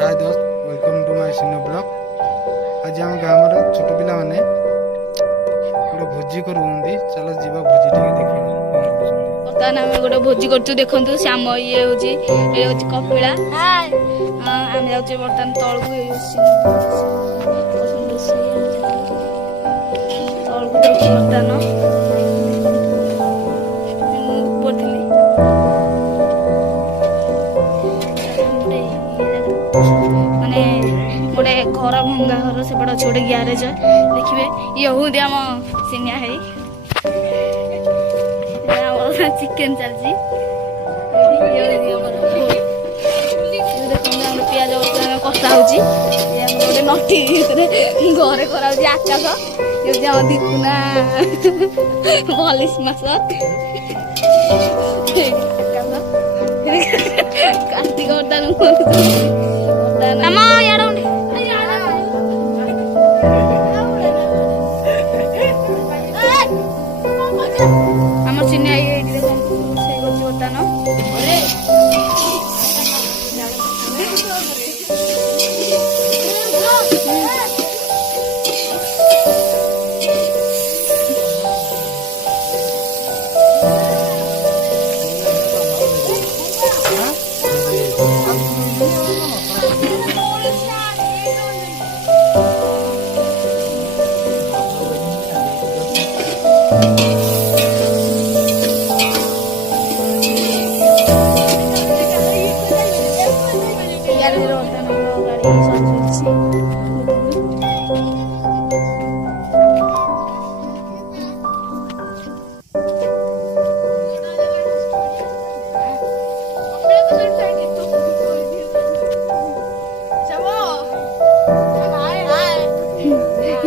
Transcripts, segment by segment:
हाय दोस्त, welcome to my सिनो blog. आज आम गाँव छोट पिला माने गोटे भोजी करूँगी। चलो जीवा भोजी टे देखा कौन करुँच। बर्तमान आम गोटे भोजी कर देखु श्याम ये हूँ कपिला आम जाऊे बर्तमान तलू तलू जाऊँ बर्तमान माने गोटे घर भंगा घर सेपटे अच्छे गोटे ग्यारेज देखिए ये हूँ आम सिनिया है चिकेन चलती पिज कटा हो गोटे नटी घरे करा आकाश ये दीपुना भलिस मास कार्तिक आम चिन्ह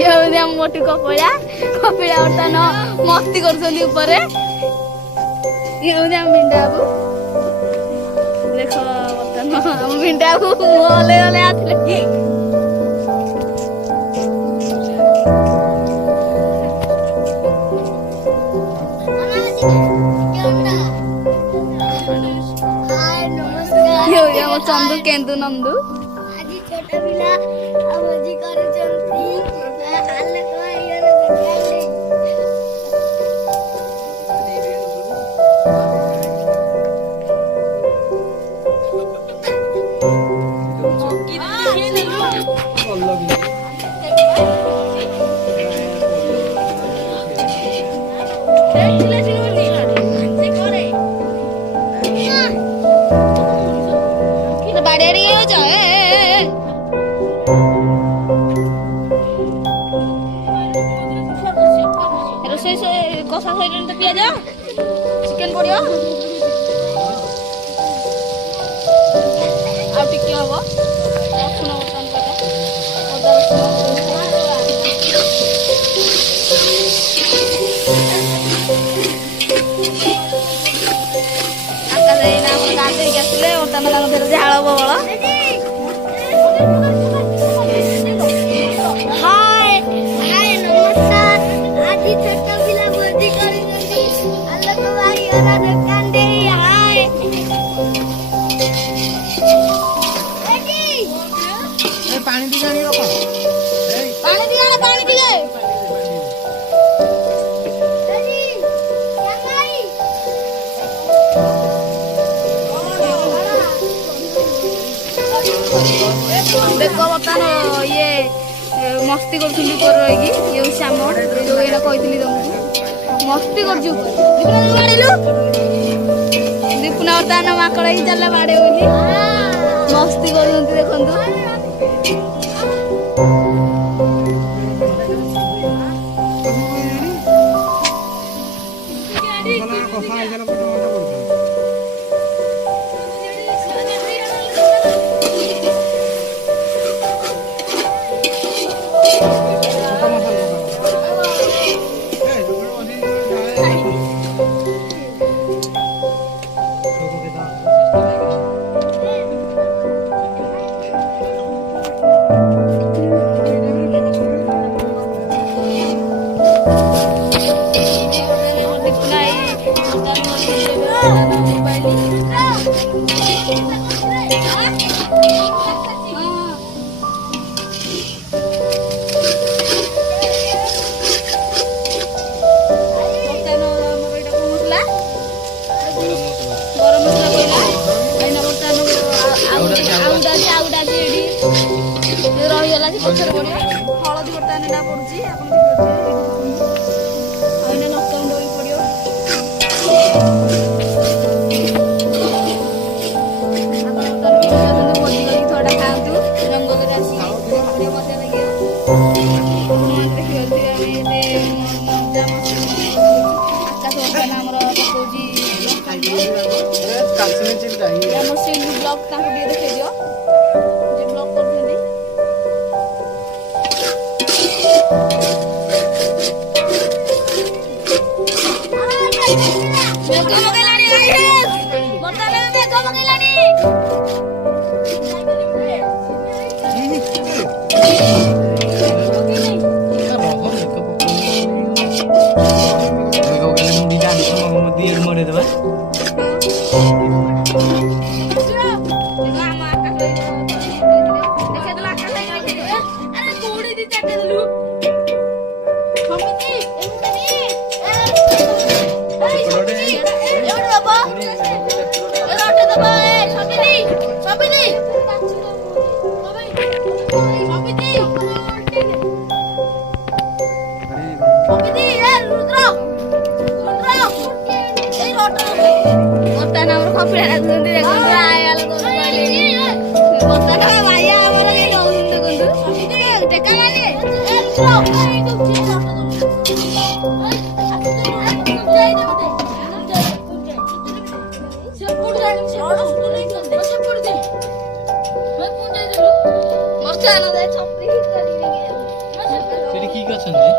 बर्तमान मोटी कपिला कपिला बर्तमान मस्ती कर भिंडा बाबू देख बर्तमान भिंडा बाबू हले हले आते चंदू केंदू नंदू छोटा पिला भोजी करूचंती आले को आइयो कषा सैलन तो पिज चिकेन पड़ो आगे हम रसुण बर्तमान गाधे आसले बर्तमान झाड़ बबल पानी दी जानी रखो पानी दिया पानी दिए देखो बर्तमान ये मस्ती कर ये श्याम जो ये कही तुमको मस्ती कर दीपुना बर्तमान माकड़ ही चल बाड़े मस्ती कर देखु ପଛରେ ପଡ଼ିବ ହଳଦୀ ବର୍ତ୍ତମାନ ଏଇଟା ପଡୁଛି ଆପଣ ଦେଖିପାରୁଥିବେ ଆଉ ଏଇନା ଲଙ୍କାଗୁଣ୍ଡ ବି ପଡ଼ିବ ଆପଣ ବର୍ତ୍ତମାନ ଭୋଜି କରିକି ଥୋଡ଼ା ଖାଆନ୍ତୁ ଜଙ୍ଗଲରେ ଆସିକି ବଢ଼ିଆ ମଜା ଲାଗିବ ଦେଖିପାରୁଥିବେ ଆମେ ଏବେ ମଜା ମସ୍ତି ଆକାଶ ବର୍ତ୍ତମାନ ଆମର ପକଉଛି ଆମର ସିଲୁ ବ୍ଲକ୍ ତାଙ୍କୁ ଟିକେ ଦେଖେଇ ଦିଅ ଯେ ବ୍ଲକ୍ କରୁଛନ୍ତି ମେଘ ପକେଇଲାଣି ବର୍ତ୍ତମାନ ମେଘ ପକେଇଲାଣି ମରେଇଦେବା ସେଠି କି ଅଛନ୍ତି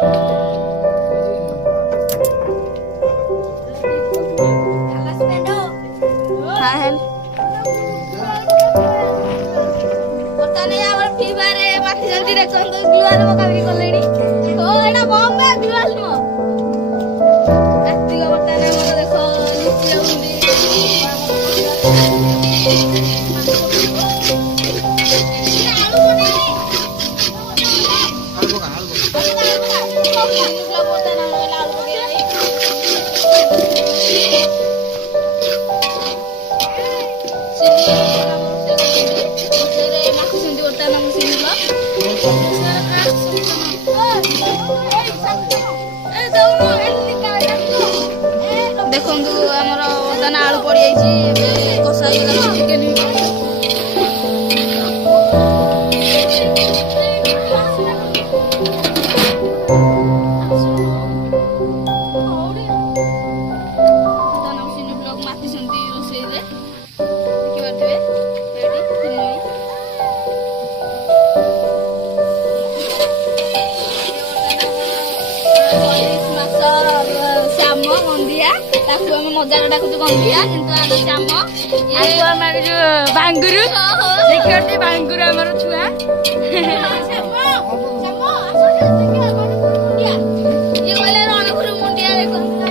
ଦେଖନ୍ତୁ ଗ୍ଲୁଆର ପକାପକି କଲେଣି ଓ ଏଇଟା ବମ୍ ବା ଗ୍ଲୁଆର ନୁହଁ କାର୍ତ୍ତିକ ବର୍ତ୍ତମାନ ଆମର ଦେଖ ଲୁଚି ଯାଉଛନ୍ତି ଦେଖନ୍ତୁ ଆମର ବର୍ତ୍ତମାନ ଆଳୁ ପଡ଼ିଯାଇଛି ଏବେ କଷା ହେଇଗଲା ଚିକେନ ମାତିଛନ୍ତି ରୋଷେଇରେ ଦେଖିପାରୁଥିବେ ଶ୍ୟାମ ଗନ୍ଧିଆ ତାକୁ ଆମେ ମଜାରେ ଡାକୁଛୁ ଗନ୍ଧିଆ କିନ୍ତୁ ଆମେ ଶ୍ୟାମ ଆମର ଯୋଉ ବାଙ୍ଗୁରୁ ଦେଖିପାରୁଥିବେ ବାଙ୍ଗୁରୁ ଆମର ଛୁଆ ଇଏ କହିଲେ ରଣପୁର ମୁଣ୍ଡିଆ ଦେଖନ୍ତୁ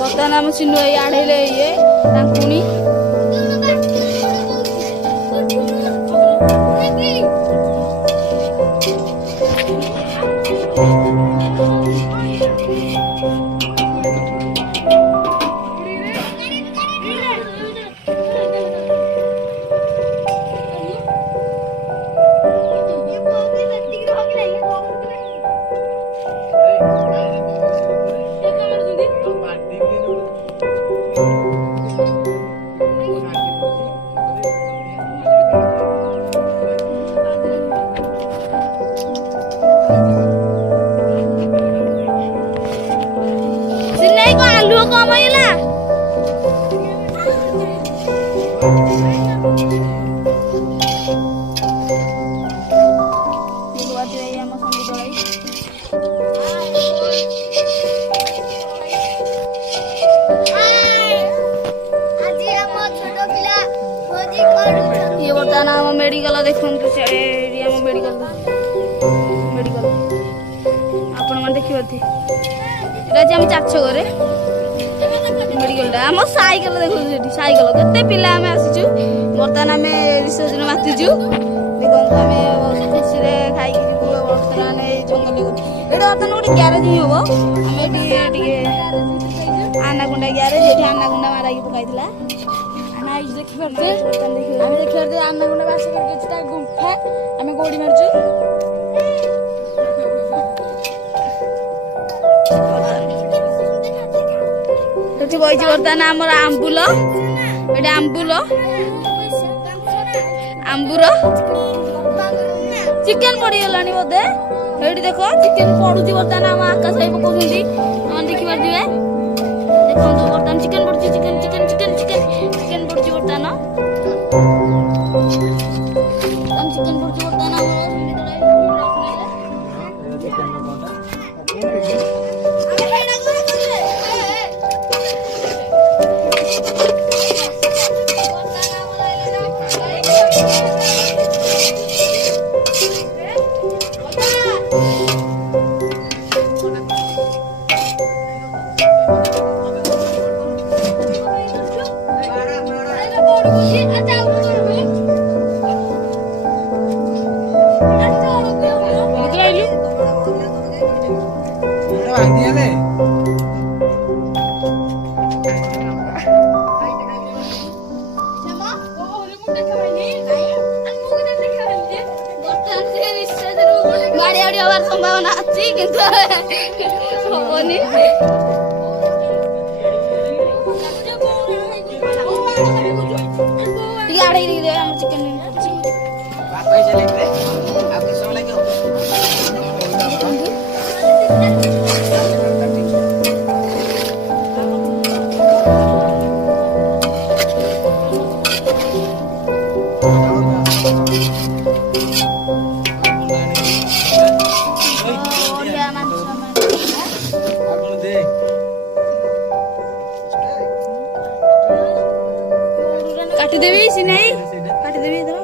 ବର୍ତ୍ତମାନ ଆମ ସିନୁ ଏଇ ଆଡ଼େଇଲେ ଇଏ ତାଙ୍କୁଣି ଆଲୁ କମ ହେଇଗଲା ଇଏ ବର୍ତ୍ତମାନ ଆମ ମେଡିକାଲ ଦେଖନ୍ତୁ ସେ ଆମ ମେଡିକାଲ ଆପଣମାନେ ଦେଖିପାରୁଥିବେ ଏଇଟା ଅଛି ଆମ ଚାରିଛକରେ ମେଡିକାଲଟା ଆମ ସାଇକେଲ ଦେଖନ୍ତୁ ସେଠି ସାଇକେଲ କେତେ ପିଲା ଆମେ ଆସିଛୁ ବର୍ତ୍ତମାନ ଆମେ ବିସର୍ଜନ ମାତିଛୁ ଦେଖନ୍ତୁ ଆମେ ଖୁସିରେ ଖାଇକି ଯିବୁ ବର୍ତ୍ତମାନ ଏଇ ଜଙ୍ଗଲକୁ ଏଇଟା ବର୍ତ୍ତମାନ ଗୋଟେ ଗ୍ୟାରେଜ ହିଁ ହବ ଆମେ ଏଠି ଟିକେ ଆନାଗୁଣ୍ଡା ଗ୍ୟାରେଜ ଏଠି ଆନାଗୁଣ୍ଡା ମାରାକି ପକାଇଥିଲା ଦେଖିପାରୁଛେ ଆମେ ଦେଖିପାରୁଛେ ଆନାଗୁଣ୍ଡା ବାସ କରିକି ଅଛି ତା ଗୁମ୍ଫା ଆମେ ଗୋଡି ମାରୁଛୁ ସେଠି ବଇଛି ବର୍ତ୍ତମାନ ଆମର ଆମ୍ବୁଲ ଏଠି ଆମ୍ବୁର ଚିକେନ ପଡିଗଲାଣି ବୋଧେ ଏଇଠି ଦେଖ ଚିକେନ ପଡୁଛି ବର୍ତ୍ତମାନ ଆମ ଆକାଶ ଭାଇ ପକଉଛନ୍ତି ଆପଣ ଦେଖିପାରୁଥିବେ ଦେଖନ୍ତୁ ବର୍ତ୍ତମାନ ଚିକେନ ପଡୁଛି ଚିକେନ ପଡୁଛି ବର୍ତ୍ତମାନ ଚିକେନ ପଡୁଛି ବର୍ତ୍ତମାନ ବାଡିଆଡି ହବାର ସମ୍ଭାବନା ଅଛି କିନ୍ତୁ ହବନି ଟିକେ ଆଡେଇ ଦେଇକି ଆମ ଚିକେନ କାଟିଦେବି ସିନାଇ କାଟିଦେବି ଏଥର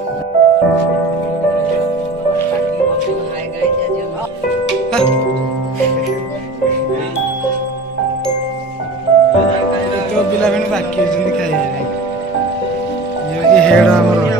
ପିଲା ବାକି ଅଛନ୍ତି ଖାଇବା ପାଇଁ ହେଡ ଆମର